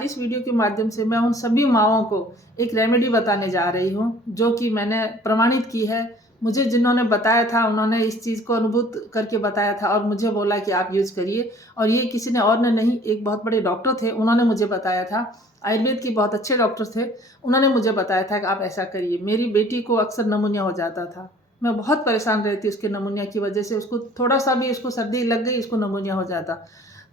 इस वीडियो के माध्यम से मैं उन सभी माँओं को एक रेमेडी बताने जा रही हूँ जो कि मैंने प्रमाणित की है। मुझे जिन्होंने बताया था उन्होंने इस चीज़ को अनुभूत करके बताया था और मुझे बोला कि आप यूज़ करिए। और ये किसी ने और ने नहीं, एक बहुत बड़े डॉक्टर थे, उन्होंने मुझे बताया था। आयुर्वेद के बहुत अच्छे डॉक्टर थे, उन्होंने मुझे बताया था कि आप ऐसा करिए। मेरी बेटी को अक्सर नमूनिया हो जाता था, मैं बहुत परेशान रहती उसके नमूनिया की वजह से। उसको थोड़ा सा भी उसको सर्दी लग गई उसको नमूनिया हो जाता।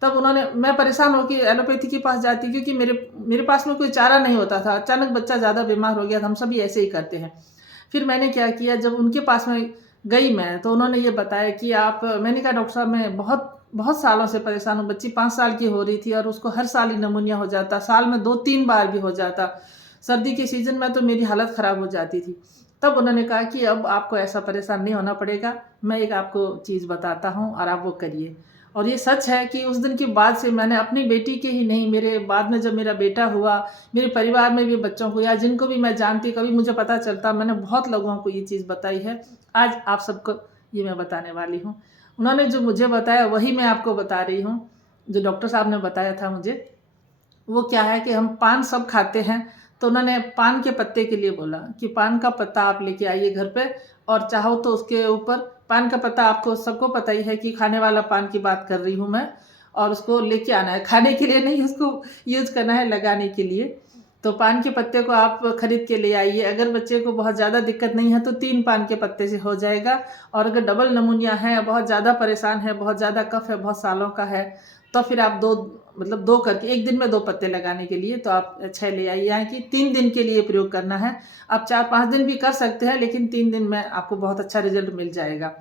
तब मैं परेशान होकर एलोपैथी के पास जाती क्योंकि मेरे पास में कोई चारा नहीं होता था। अचानक बच्चा ज़्यादा बीमार हो गया था, हम सभी ऐसे ही करते हैं। फिर मैंने क्या किया, जब उनके पास में गई मैं तो उन्होंने ये बताया कि मैंने कहा डॉक्टर साहब मैं बहुत बहुत सालों से परेशान हूँ। बच्ची 5 साल की हो रही थी और उसको हर साल ही नमूनिया हो जाता, साल में 2-3 बार भी हो जाता। सर्दी के सीजन में तो मेरी हालत ख़राब हो जाती थी। तब उन्होंने कहा कि अब आपको ऐसा परेशान नहीं होना पड़ेगा, मैं एक आपको चीज़ बताता हूँ और आप वो करिए। और ये सच है कि उस दिन के बाद से मैंने अपनी बेटी के ही नहीं, मेरे बाद में जब मेरा बेटा हुआ, मेरे परिवार में भी बच्चों को या जिनको भी मैं जानती, कभी मुझे पता चलता, मैंने बहुत लोगों को ये चीज़ बताई है। आज आप सबको ये मैं बताने वाली हूँ। उन्होंने जो मुझे बताया वही मैं आपको बता रही हूँ। जो डॉक्टर साहब ने बताया था मुझे, वो क्या है कि हम पान सब खाते हैं, तो उन्होंने पान के पत्ते के लिए बोला कि पान का पत्ता आप लेके आइए घर पे, और चाहो तो उसके ऊपर पान का पत्ता, आपको सबको पता ही है कि खाने वाला पान की बात कर रही हूँ मैं, और उसको लेके आना है, खाने के लिए नहीं, उसको यूज करना है लगाने के लिए। तो पान के पत्ते को आप खरीद के ले आइए। अगर बच्चे को बहुत ज़्यादा दिक्कत नहीं है तो 3 पान के पत्ते से हो जाएगा। और अगर डबल नमूनिया है, बहुत ज़्यादा परेशान है, बहुत ज़्यादा कफ है, बहुत सालों का है, तो फिर आप 2 करके एक दिन में 2 पत्ते लगाने के लिए तो आप 6 ले आइए। यानी कि 3 दिन के लिए प्रयोग करना है। आप 4-5 दिन भी कर सकते हैं, लेकिन 3 दिन में आपको बहुत अच्छा रिजल्ट मिल जाएगा।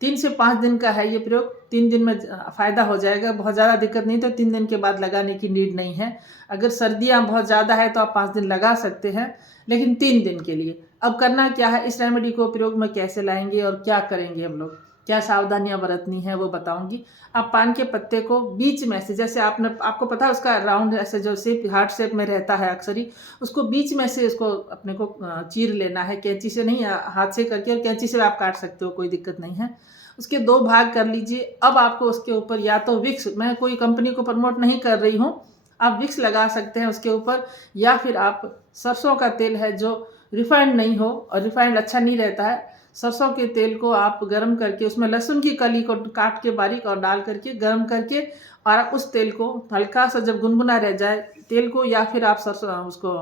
3 से 5 दिन का है ये प्रयोग, 3 दिन में फ़ायदा हो जाएगा। बहुत ज़्यादा दिक्कत नहीं तो 3 दिन के बाद लगाने की नीड नहीं है। अगर सर्दियाँ बहुत ज़्यादा है तो आप 5 दिन लगा सकते हैं, लेकिन 3 दिन के लिए। अब करना क्या है, इस रेमेडी को प्रयोग में कैसे लाएंगे और क्या करेंगे हम लोग, क्या सावधानियां बरतनी है वो बताऊंगी। आप पान के पत्ते को बीच में से, जैसे आपको पता है उसका राउंड ऐसे जो शेप हार्ट शेप में रहता है अक्सर ही, उसको बीच में से उसको अपने को चीर लेना है, कैंची से नहीं, हाथ से करके, और कैंची से आप काट सकते हो, कोई दिक्कत नहीं है। उसके 2 भाग कर लीजिए। अब आपको उसके ऊपर या तो विक्स, मैं कोई कंपनी को प्रमोट नहीं कर रही हूँ, आप विक्स लगा सकते हैं उसके ऊपर, या फिर आप सरसों का तेल है जो रिफाइंड नहीं हो, और रिफाइंड अच्छा नहीं रहता है, सरसों के तेल को आप गरम करके उसमें लहसुन की कली को काट के बारीक और डाल करके गरम करके, और उस तेल को हल्का सा जब गुनगुना रह जाए तेल को, या फिर आप सरसों उसको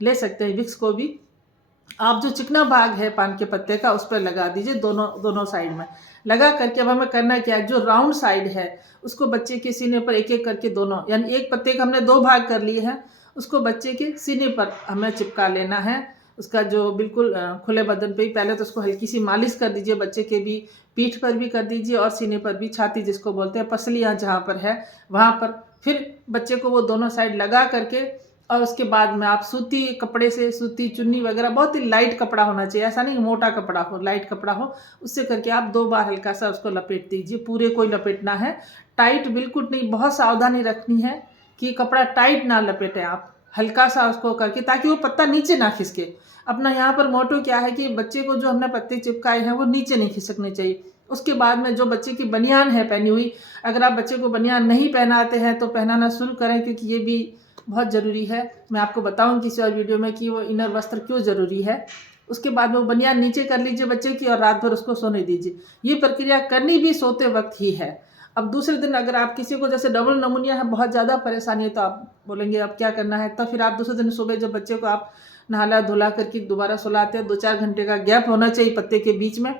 ले सकते हैं, विक्स को भी आप जो चिकना भाग है पान के पत्ते का उस पर लगा दीजिए, दोनों साइड में लगा करके। अब हमें करना क्या है, जो राउंड साइड है उसको बच्चे के सीने पर एक एक करके, दोनों यानी एक पत्ते का हमने 2 भाग कर लिए हैं, उसको बच्चे के सीने पर हमें चिपका लेना है। उसका जो बिल्कुल खुले बदन पे ही पहले तो उसको हल्की सी मालिश कर दीजिए, बच्चे के भी पीठ पर भी कर दीजिए और सीने पर भी, छाती जिसको बोलते हैं, पसलियाँ जहाँ पर है वहाँ पर। फिर बच्चे को वो दोनों साइड लगा करके, और उसके बाद में आप सूती कपड़े से, सूती चुन्नी वगैरह, बहुत ही लाइट कपड़ा होना चाहिए, ऐसा नहीं मोटा कपड़ा हो, लाइट कपड़ा हो, उससे करके आप 2 बार हल्का सा उसको लपेट दीजिए। पूरे को लपेटना है, टाइट बिल्कुल नहीं। बहुत सावधानी रखनी है कि कपड़ा टाइट ना लपेटें आप, हल्का सा उसको करके, ताकि वो पत्ता नीचे ना खिसके। अपना यहाँ पर मोटो क्या है कि बच्चे को जो हमने पत्ते चिपकाए हैं वो नीचे नहीं खिसकने चाहिए। उसके बाद में जो बच्चे की बनियान है पहनी हुई, अगर आप बच्चे को बनियान नहीं पहनाते हैं तो पहनाना शुरू करें, क्योंकि ये भी बहुत ज़रूरी है। मैं आपको बताऊँ किसी और वीडियो में कि वो इनर वस्त्र क्यों ज़रूरी है। उसके बाद में वो बनियान नीचे कर लीजिए बच्चे की, और रात भर उसको सोने दीजिए। ये प्रक्रिया करनी भी सोते वक्त ही है। अब दूसरे दिन अगर आप किसी को, जैसे डबल नमूनिया है, बहुत ज़्यादा परेशानी है, तो आप बोलेंगे अब क्या करना है, तो फिर आप दूसरे दिन सुबह जब बच्चे को आप नहाला धुला करके दोबारा सुलाते हैं, 2-4 घंटे का गैप होना चाहिए पत्ते के बीच में,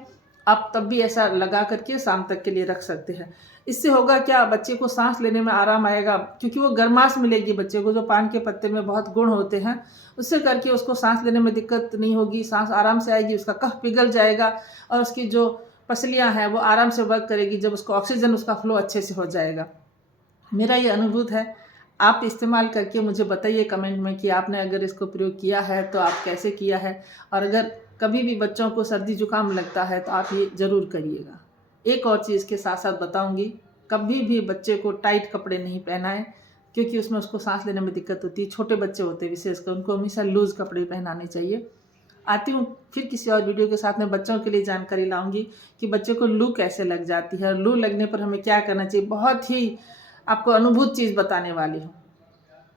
आप तब भी ऐसा लगा करके शाम तक के लिए रख सकते हैं। इससे होगा क्या, बच्चे को सांस लेने में आराम आएगा, क्योंकि वो गर्माश मिलेगी बच्चे को, जो पान के पत्ते में बहुत गुण होते हैं, उससे करके उसको सांस लेने में दिक्कत नहीं होगी, सांस आराम से आएगी, उसका कफ पिघल जाएगा, और उसकी जो पसलियाँ हैं वो आराम से वर्क करेगी, जब उसको ऑक्सीजन, उसका फ्लो अच्छे से हो जाएगा। मेरा ये अनुभूत है, आप इस्तेमाल करके मुझे बताइए कमेंट में कि आपने अगर इसको प्रयोग किया है तो आप कैसे किया है, और अगर कभी भी बच्चों को सर्दी जुकाम लगता है तो आप ये ज़रूर करिएगा। एक और चीज़ के साथ साथ बताऊंगी, कभी भी बच्चे को टाइट कपड़े नहीं पहनाएं, क्योंकि उसमें उसको सांस लेने में दिक्कत होती है। छोटे बच्चे होते हैं विशेषकर, उनको हमेशा लूज़ कपड़े पहनाने चाहिए। आती हूँ फिर किसी और वीडियो के साथ में, बच्चों के लिए जानकारी लाऊंगी कि बच्चे को लू कैसे लग जाती है, और लू लगने पर हमें क्या करना चाहिए। बहुत ही आपको अनुभूत चीज़ बताने वाली हूँ।